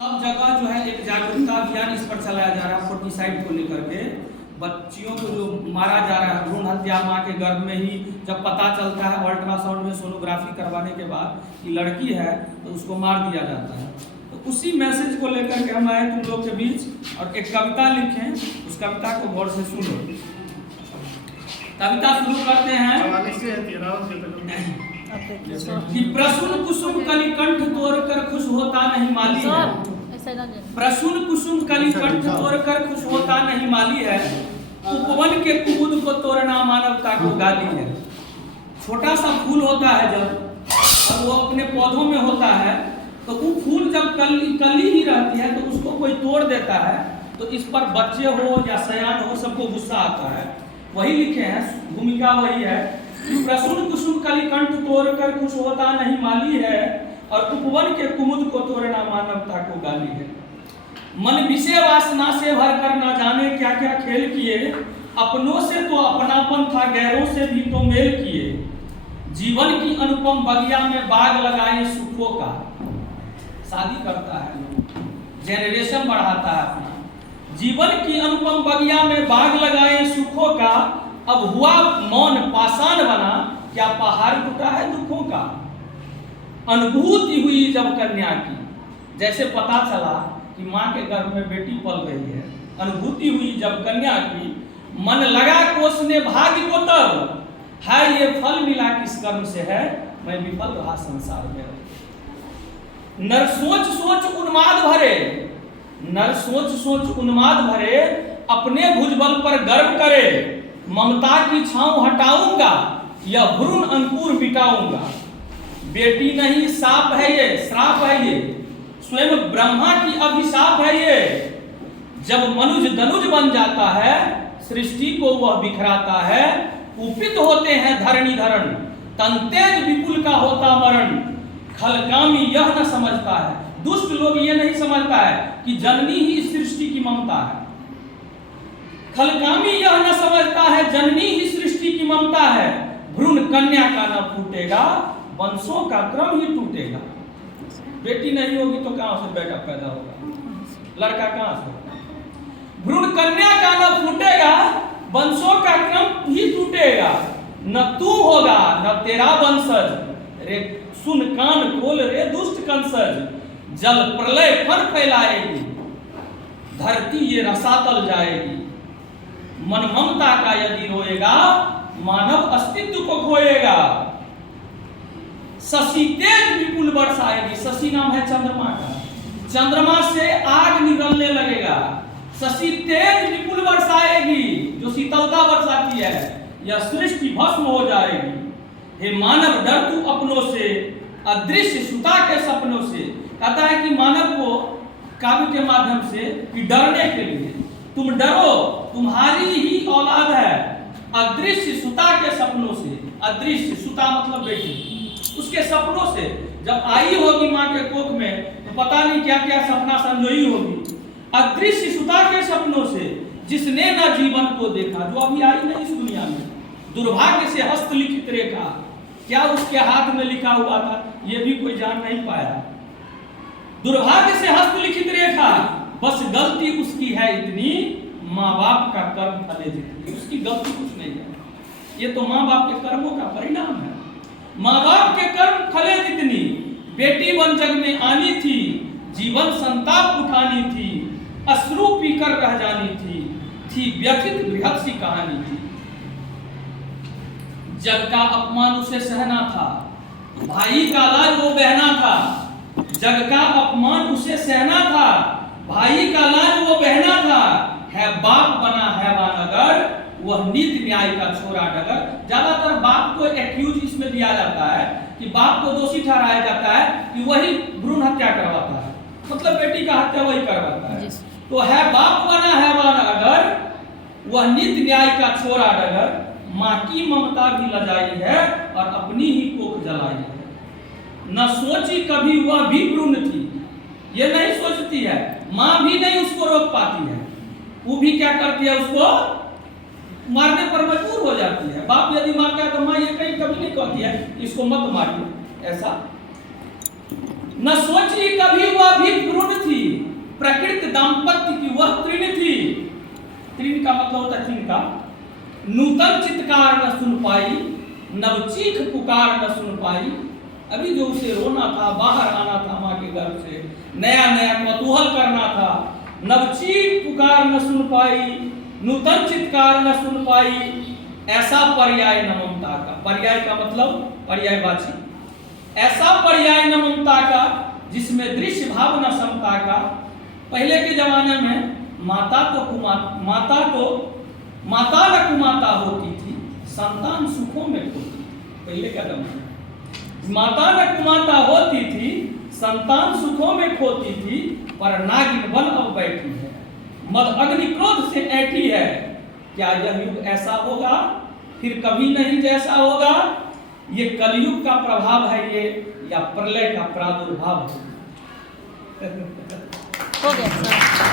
सब जगह जो है एक जागरूकता अभियान इस पर चलाया जा रहा है फर्टिसाइड को लेकर के। बच्चियों को जो मारा जा रहा है भ्रूण हत्या माँ के गर्भ में ही जब पता चलता है अल्ट्रासाउंड में सोनोग्राफी करवाने के बाद कि लड़की है तो उसको मार दिया जाता है। तो उसी मैसेज को लेकर के हम आए तुम लोग के बीच और एक कविता लिखे, उस कविता को गौर से सुनो। कविता शुरू करते हैं कि प्रसून कुसुम कलिकंठ तोड़कर खुश होता नहीं माली है। प्रसून कुसुम कलिकंठ तोड़कर खुश होता नहीं माली है। उपवन के कुमुद को तोड़ना मानवता को गाली है। छोटा सा फूल होता है जब और वो अपने पौधों में होता है तो वो फूल जब कली ही रहती है तो उसको कोई तोड़ देता है तो इस पर बच्चे हो या सयान हो सबको गुस्सा आता है। वही लिखे हैं, भूमिका वही है। प्रसून कुसुम कलिकंठ तोड़कर खुश होता नहीं माली है और उपवन के कुमुद को तोड़ना मानवता को गाली है। मन विषय वासना से भर कर न जाने क्या क्या खेल किए। अपनों से तो अपनापन था, गैरों से भी तो मेल किए। जीवन की अनुपम बगिया में बाग लगाए सुखों का। शादी करता है, जेनरेशन बढ़ाता है अपना। जीवन की अनुपम बगिया में बाग लगाए सुखों का। अब हुआ मौन पाषाण बना, क्या पहाड़ टूटा है दुखों का। अनुभूति हुई जब कन्या की, जैसे पता चला कि माँ के गर्भ में बेटी पल रही है। अनुभूति हुई जब कन्या की, मन लगा कोसने भाग्य को तब। है ये फल मिला किस कर्म से है, मैं विफल रहा संसार में। नर सोच सोच उन्माद भरे, नर सोच सोच उन्माद भरे। अपने भुजबल पर गर्व करे। ममता की छांव हटाऊंगा, यह भ्रूण अंकुर मिटाऊंगा। बेटी नहीं साप है ये, श्राप है ये। स्वयं ब्रह्मा की अभिशाप है ये। जब मनुज धनुज बन जाता है, सृष्टि को वह बिखराता है। कुपित होते हैं धरणी धरण, तन तेज विपुल का होता मरण। खलकामी यह न समझता है, दुष्ट लोग ये नहीं समझता है कि जननी ही इस सृष्टि की ममता है। खलकामी यह न समझता है, जननी ही सृष्टि की ममता है। भ्रूण कन्या का न फूटेगा, वंशों का क्रम ही टूटेगा। बेटी नहीं होगी तो कहां से बेटा पैदा होगा, लड़का कहां से होगा। भ्रूण कन्या का न फूटेगा, वंशों का क्रम ही टूटेगा। न तू होगा न तेरा वंशज, रे सुन कान खोल रे दुष्ट कंसज। जल प्रलय फन फैलाएगी, धरती ये रसातल जाएगी। मन ममता का यदि रोएगा, मानव अस्तित्व को खोएगा। शशि तेज विपुल बरसाएगी। शशि नाम है चंद्रमा का, चंद्रमा से आग निकलने लगेगा। शशि तेज विपुल बरसाएगी, जो शीतलता बरसाती है। यह सृष्टि भस्म हो जाएगी। हे मानव डर तू अपनों से, अदृश्य सुता के सपनों से। कहता है कि मानव को काव्य के माध्यम से कि डरने के लिए तुम डरो, तुम्हारी ही औलाद है। अदृश्य सुता के सपनों से, अदृश्य सुता मतलब बेटी, उसके सपनों से जब आई होगी माँ के कोख में तो पता नहीं क्या क्या सपना संजोई होगी। अदृश्य सुता के सपनों से, जिसने न जीवन को देखा, जो अभी आई नहीं इस दुनिया में। दुर्भाग्य से हस्तलिखित रेखा, क्या उसके हाथ में लिखा हुआ था ये भी कोई जान नहीं पाया। दुर्भाग्य से हस्तलिखित रेखा, बस गलती उसकी है इतनी, माँ बाप का कर्म फले जितनी। उसकी गलती कुछ नहीं है, ये तो माँ बाप के कर्मों का परिणाम है। माँ बाप के कर्म फले जितनी। बेटी बन जग में आनी थी, जीवन संताप उठानी थी। अश्रु पीकर रह जानी थी व्यथित बृहद सी कहानी थी। जग का अपमान उसे सहना था, भाई का लाज वो बहना था। जग का अपमान उसे सहना था, भाई का लाज वो बहना था। है बाप बना हैवान अगर, वह नीति न्याय का छोरा डगर। ज्यादातर बाप को एक्यूज इसमें दिया जाता है कि बाप को दोषी ठहराया जाता है कि वही भ्रूण हत्या करवाता है, मतलब बेटी का हत्या वही करवाता है। तो है बाप बना हैवान अगर, वह नीति न्याय का छोरा डगर। माँ की ममता भी लजाई है और अपनी ही कोख जलाई है। न सोची कभी वह भी भ्रूण थी, ये नहीं सोचती है। माँ भी नहीं उसको रोक पाती है, वो भी क्या करती है, उसको मारने पर मजबूर हो जाती है। बाप यदि मारता है तो माँ ये कहीं कभी नहीं कहती है इसको मत मारिए, ऐसा न सोची कभी वह भी भ्रूण थी। का मतलब होता है तिनका। नूतन चित्कार न सुन पाई, नवचीख पुकार न सुन पाई। अभी जो उसे रोना था, बाहर आना था माँ के गर्भ से, नया नया कौतूहल करना था, नवचीख पुकार न सुन पाई, नूतन चित्कार न सुन पाई। ऐसा पर्याय न ममता का, पर्याय का मतलब पर्यायवाची, ऐसा पर्याय न ममता का जिसमें दृश्य भाव न समता का। पहले के जमाने में माता न कुमाता होती थी, संतान सुखों में खोती थी। पहले का जमाना, माता न कुमाता होती थी, संतान सुखों में खोती थी, पर नागिन बन अब बैठी है, मद अग्नि क्रोध से ऐठी है। क्या यह युग ऐसा होगा, फिर कभी नहीं जैसा होगा? ये कलयुग का प्रभाव है ये, या प्रलय का प्रादुर्भाव है? हो गया सर।